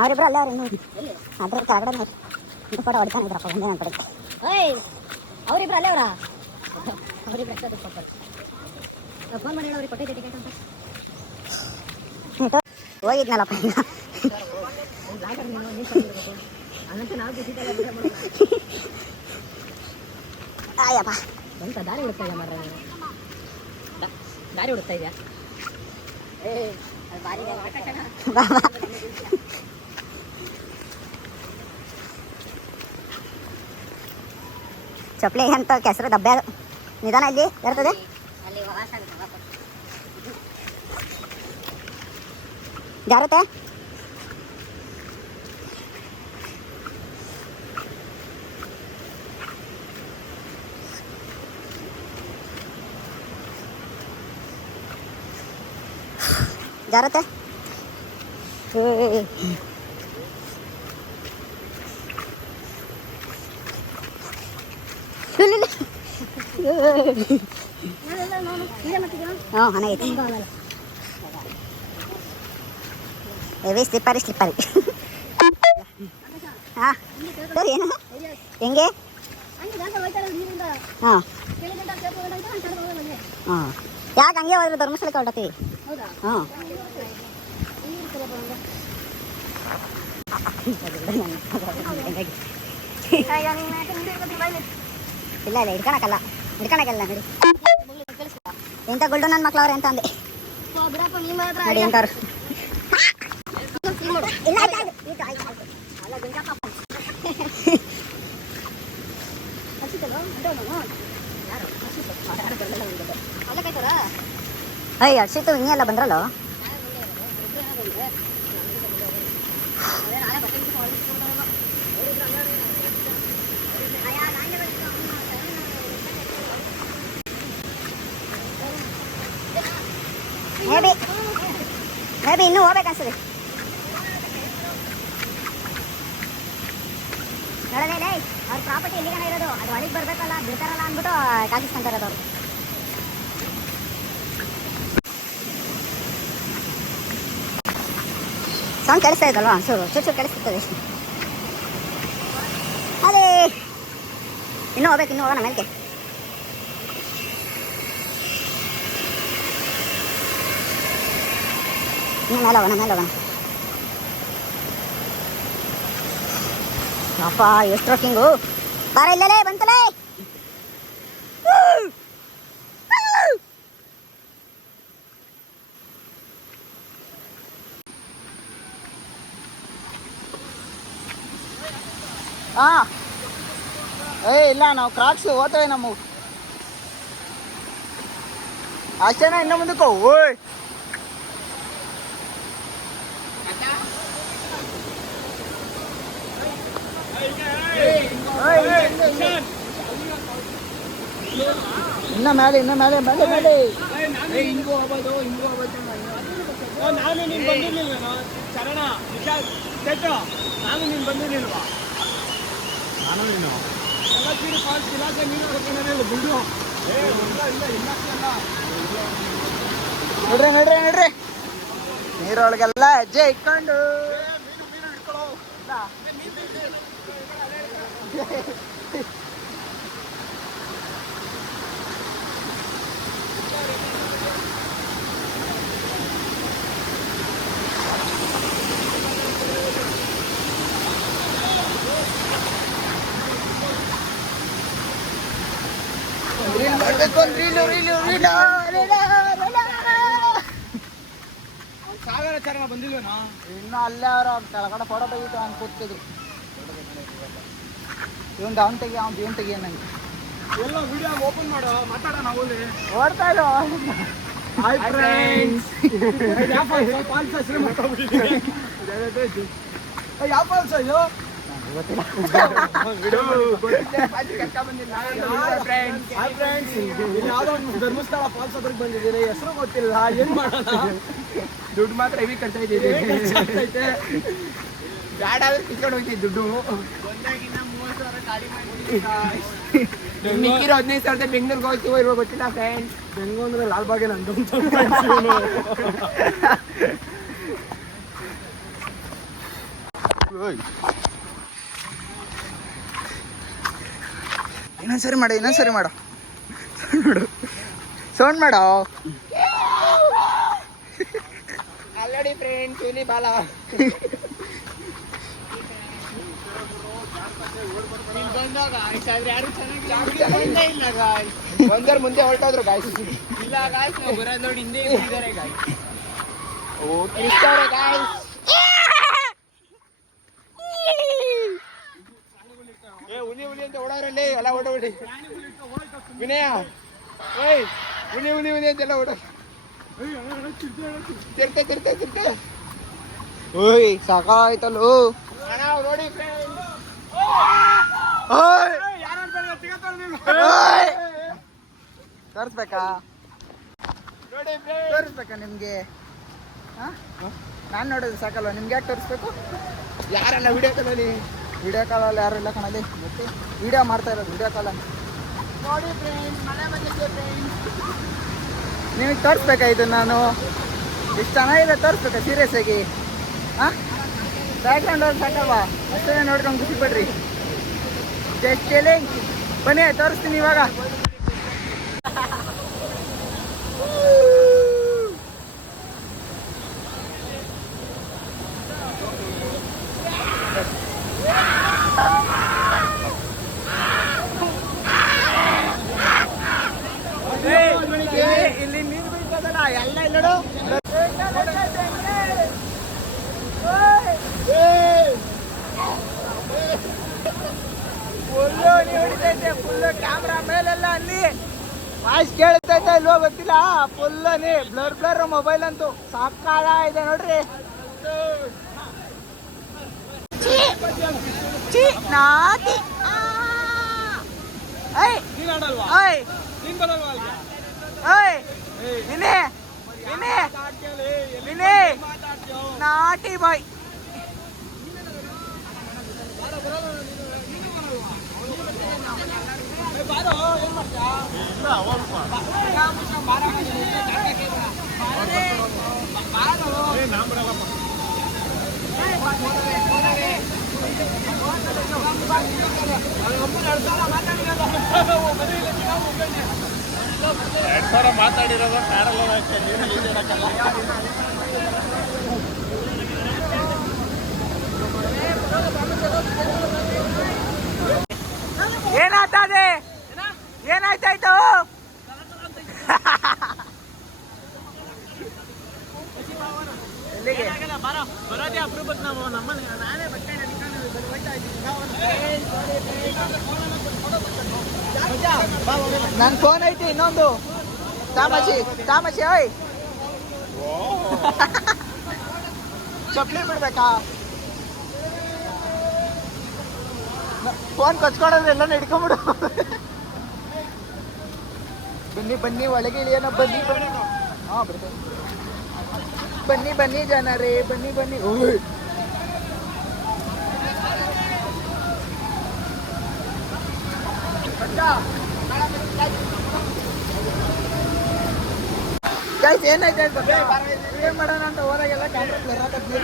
ಅವರಿಬ್ರು ಅಲ್ಲೇ ಅವ್ರು ಇನ್ನೂ ಅದ್ರ ಕೆಳಗಡೆ ಫೋಟೋ ಹೊಡ್ತಾನೆ ಇದ್ರಪ್ಪ ಒಂದೇ ನನ್ನ ಕಡೆ. ಅವರಿಬ್ರು ಅಲ್ಲೇ ಅವರ ಅವರಿಬ್ರು ಎಷ್ಟೋ ದುಡ್ಡು ಕೊಡ್ತಾರೆ. ಫೋನ್ ಮಾಡಿ ಅವ್ರಿಗೆ ಕೊಟ್ಟಿದ್ದೆ ಟಿಕೆಟ್ ಅಂತ ಹೋಗಿದ್ನಲ್ಲಪ್ಪ ಈಗ. ಆಯಪ್ಪ ಎಂತ ದಾರಿ ಹುಡುಕ್ತಾ ಇದೆಯಾ ಮಾರ್ರೆ, ದಾರಿ ಹುಡುಕ್ತಾ ಇದೆಯಾ? ಚಪ್ಪಲಿ ಅಂತ ಕೆಸರು ದಬ್ಬೆ ನಿಧಾನ ಇಲ್ಲಿ ಇರ್ತದೆ. ಜಾರತ್ತೆ ಜಾರತ್ತೆ ಹಾಂ ಹಣ ಐತಿ. ಹೆವಿ ಸ್ಲಿಪ್ಪರಿ ಹಾಂ ಸರಿ ಏನು ಹೆಂಗೆ ಹಾಂ ಹಾಂ ಯಾಕೆ ಹಂಗೆ ಹೋದ್ರೆ ಧರ್ಮಸ್ಥಳಕ್ಕೆ ಹೊರಡ್ತೀವಿ. ಹಾಂ ಇಲ್ಲ ಇಲ್ಲ ಹಿಡ್ಕೊಳಕಲ್ಲ ನೋಡಿ ಎಂಥ ಗುಲ್ಡು ನನ್ನ ಮಕ್ಳು ಅವ್ರೆ ಅಂತ ಅಂದೆ ನೋಡಿ ಎಂಥವ್ರು. ಅಯ್ಯ ಹರ್ಷಿತ್ತು ಇನ್ನೆಲ್ಲ ಬಂದ್ರಲ್ಲೋ. ಮೇ ಬಿ ಇನ್ನೂ ಹೋಗ್ಬೇಕನ್ಸದೆ. ನೋಡೋದೇ ಅವ್ರ ಪ್ರಾಪರ್ಟಿ ಎಲ್ಲಿಗಾನ ಇರೋದು, ಅದು ಒಳಗೆ ಬರಬೇಕಲ್ಲ ಬಿಡ್ತಾರಲ್ಲ ಅಂದ್ಬಿಟ್ಟು ಕಾಕಿಸ್ಕೊಂತ ಇರೋದು ಅವರು. ಸೌಂಡ್ ಕೇಳಿಸ್ತಾ ಇದ್ದಲ್ವಾ? ಚೂರು ಕೇಳಿಸ್ತದೆ. ಅದೇ ಇನ್ನೂ ಹೋಗ್ಬೇಕು, ಇನ್ನೂ ಹೋಗೋಣ ಮೇಲ್ಕೆ. ಇನ್ನು ಮೇಲೆ ಹೋಗೋಣ. ಅಪ್ಪ ಎಷ್ಟು ಟ್ರಕ್ಕಿಂಗು. ಬಾರ ಇಲ್ಲಲೇ ಬಂತಲೇ. ಹಾಂ ಇಲ್ಲ ನಾವು ಕ್ರಾಕ್ಸ್ ಓದ್ತೇವೆ ನಮ್ಮ ಅಷ್ಟೇನ ಇನ್ನು ಮುಂದಕ್ಕೆ ಓಯ್ ಇನ್ನ ಮೇಲೆ ಹಿಂಗೂ ಹೋಗ್ಬೋದು ನಾನು ನೀನು ಬಂದಿರ್ಲಿಲ್ವೇನೋ ಚರಣ ನಾನು ನೀನು ಬಂದಿರ್ಲಿಲ್ವಾ? ನಾನು ನೀನು ಎಲ್ಲ ಫಾಲ್ಸ್ ಇಲಾಖೆ ನೀನು ಬಿಡು. ನೋಡ್ರಿ ನೀರೊಳಗೆಲ್ಲ ಹೆಜ್ಜೆ ಇಟ್ಕೊಂಡು ಸಾಗರ ಚರಣ ಬಂದಿಲ್ವೇನೋ ಇನ್ನು ಅಲ್ಲೇ ಅವ್ರ ಕೆಳಗಡೆ ಫೋಟೋ ತೆಗಿತು ಅಂತ ಕೂತಿದ್ರು. ಇವನ್ ಅವ್ನು ತೆಗಿ ನಂಗೆ ಎಲ್ಲ ವಿಡಿಯೋ ಓಪನ್ ಮಾಡೋ ಮಾತಾಡೋಣ. ಅವಲ್ಲಿ ಓಡ್ತಾ ಇರೋ ಹಾಯ್ ಫ್ರೆಂಡ್ಸ್. ಯಾವ ಫಾಲ್ಸ್ ಹೆಸರು ಮಾತಾಡ್ಬಿಟ್ಟಿದ್ದೀನಿ. ಯಾವ ಫಾಲ್ಸ್ ಅಯ್ಯೋ ಯಾವ್ದೋ ಧರ್ಮಸ್ಥಳ ಫಾಲ್ಸ್ ಅದ್ರಿಗೆ ಬಂದಿದ್ದೀರಿ, ಹೆಸರು ಗೊತ್ತಿಲ್ಲ, ಏನ್ ಮಾಡೋಣ? ದುಡ್ಡು ಮಾತ್ರ ಹೆವಿ ಖರ್ಚು ಐತೆ. ಬ್ಯಾಡ ಆದ್ರೆ ಕಿತ್ಕೊಂಡು ಹೋಗ್ತೀವಿ ದುಡ್ಡು. ಮಿಕ್ಕಿರೋ 15,000 ಬೆಂಗಳೂರಿಗೆ ಹೋಗ್ತೀವೋ ಇರುವ ಗೊತ್ತಿಲ್ಲ ಫ್ರೆಂಡ್ಸ್. ಬೆಂಗಳೂರು ಅಂದ್ರೆ ಲಾಲ್ಬಾಗೆ ನಂದು. ಇನ್ನೊಂದ್ಸರಿ ಮಾಡು ಇನ್ನೊಂದ್ಸರಿ ಮಾಡು ನೋಡು ಸೌಂಡ್ ಮಾಡೋ ಆಲ್ರೆಡಿ ಫ್ರೆಂಡ್ಸ್ ಹುಲಿ ಬಾಲ ಒಂದರ ಮುಂದೆ ಹೊರಟೋದ್ರು ಗಾಯ್ಸ್ ಇಲ್ಲ ಗಾಯ್ಸ್ ನಾವು ಬರೋದು ನೋಡಿ ಹಿಂದೆ ಇದ್ದಾರೆ ಗಾಯ್ಸ್ ಓ ಕಿರಿಸ್ತಾವ್ರೆ ಗಾಯ್ಸ್ ಏ ಹುಲಿ ಹುಲಿ ಅಂತ ಓಡೋರಲ್ಲಿ ಎಲ್ಲ ಓಡೋಡಿ ವಿನಯ ಓಯ್ ಹುಲಿ ಹುಲಿ ಹುಲಿ ಅಂತೆಲ್ಲ ಓಡೋ ತಿರ್ತೆ ಓಯ್ ಸಾಕಾಯ್ತಲ್ಲೋ ಅಣ್ಣ ನೋಡಿ ತೋರಿಸ್ಬೇಕಾ ತೋರಿಸ್ಬೇಕಾ ನಿಮ್ಗೆ ನಾನು ನೋಡೋದು ಸಾಕಲ್ವ ನಿಮ್ಗೆ ಯಾಕೆ ತೋರಿಸ್ಬೇಕು ಯಾರೆಲ್ಲ ವಿಡಿಯೋ ಕಾಲಲ್ಲಿ ಯಾರು ಇಲ್ಲ ಕಣಲ್ಲಿ ಮತ್ತೆ ವಿಡಿಯೋ ಮಾಡ್ತಾ ಇರೋದು ವಿಡಿಯೋ ಕಾಲ್ ಅಂತ ನೋಡಿ ಫ್ರೆಂಡ್ಸ್ ಮನೆ ಬಂದಿದ್ದೆ ಫ್ರೆಂಡ್ಸ್ ನಿಮಗೆ ತೋರಿಸ್ಬೇಕಾ ಇದನ್ನು ನಾನು ಇಷ್ಟು ಚೆನ್ನಾಗಿದೆ ತೋರಿಸ್ಬೇಕಾ ಸೀರಿಯಸ್ ಆಗಿ ಹಾಂ ಬ್ಯಾಕ್ಗ್ರೌಂಡ್ ಅವ್ರು ಸಾಕಲ್ವಾ ಅಷ್ಟೇ ನೋಡ್ಕೊಂಡು ಖುಷಿ ಪಡ್ರಿ ಜಸ್ಟ್ ಚೇಲಿಂಗ್ ಬನ್ನಿ ತೋರಿಸ್ತೀನಿ ಇವಾಗ ಇಲ್ಲಿ ನೀರು ಬೀಳ್ತದಲ್ಲ ಎಲ್ಲ ಇಲ್ಲಡು ಫುಲ್ಲು ನೀವು ಹಿಡಿತೈತೆ ಫುಲ್ಲು ಕ್ಯಾಮ್ರಾ ಮೇಲೆಲ್ಲ ಅಲ್ಲಿ ವಾಯ್ಸ್ ಕೇಳ್ತೈತೆ ಇಲ್ವೋ ಗೊತ್ತಿಲ್ಲ ಫುಲ್ಲು ನೀ ಬ್ಲರ್ ಮೊಬೈಲ್ ಅಂತೂ ಸಾಕಾಗ ಇದೆ ನೋಡ್ರಿ ನಾಟಿ ನಾಟಿ ಬಾಯ್ ಮಾತಾಡಿರೋದು ಏನಾಗ್ತದೆ ಏನಾಯ್ತಾಯ್ತು ಎಲ್ಲಿಗೆ ಬರೋದೇ ಅಪರೂಪಕ್ಕೆ ನಾವು ನಮ್ಮನೆ ನಾನೇ ಬಟ್ಟೆ ನನ್ನ ಫೋನ್ ಐತಿ ಇನ್ನೊಂದು ತಾಮಸಿ ಓಯ್ ಚಪ್ಲಿ ಬಿಡ್ಬೇಕಾ ಫೋನ್ ಕಚ್ಕೊಂಡ್ರೆ ಎಲ್ಲ ಹಿಡ್ಕೊಂಬಿಡು ಬನ್ನಿ ಒಳಗೆ ಇಳಿಯೋಣ ಬನ್ನಿ ಹಾಂ ಬರ್ತೇನೆ ಬನ್ನಿ ಜನರೇ ಬನ್ನಿ ಓಯ್ ಗೈಸ್ ಏನಾಯ್ತು ಏನ್ ಮಾಡೋಣ ಅಂತ ಹೊರಗೆಲ್ಲ ಕ್ಯಾಮ್ರಾ ಬ್ಲರ್ ಆಗತ್ತೆ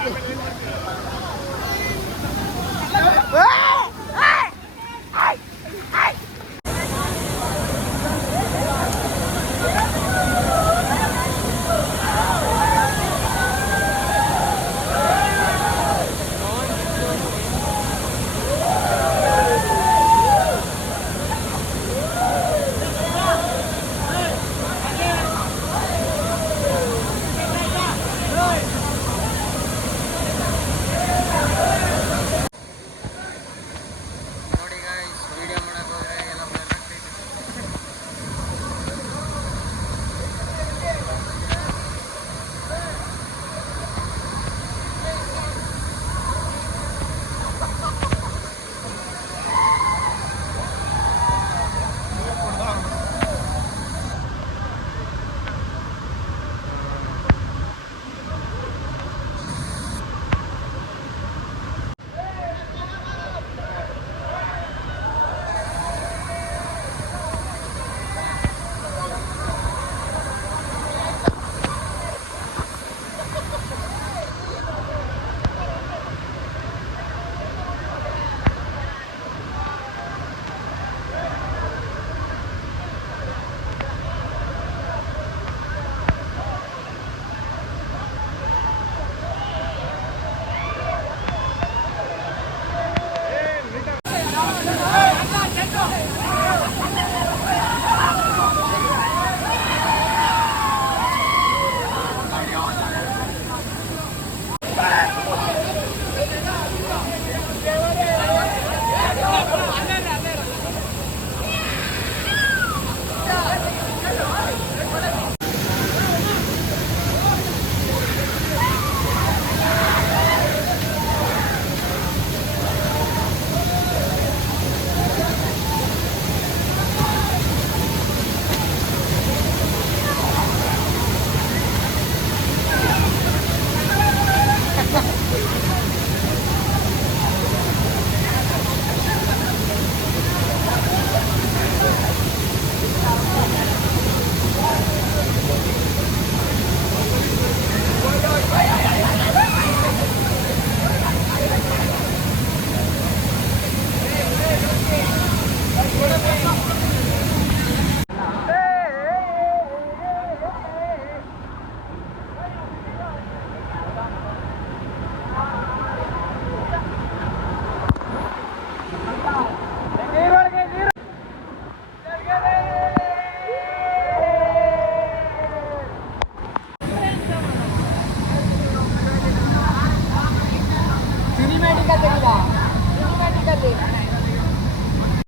ತೆಗಿದ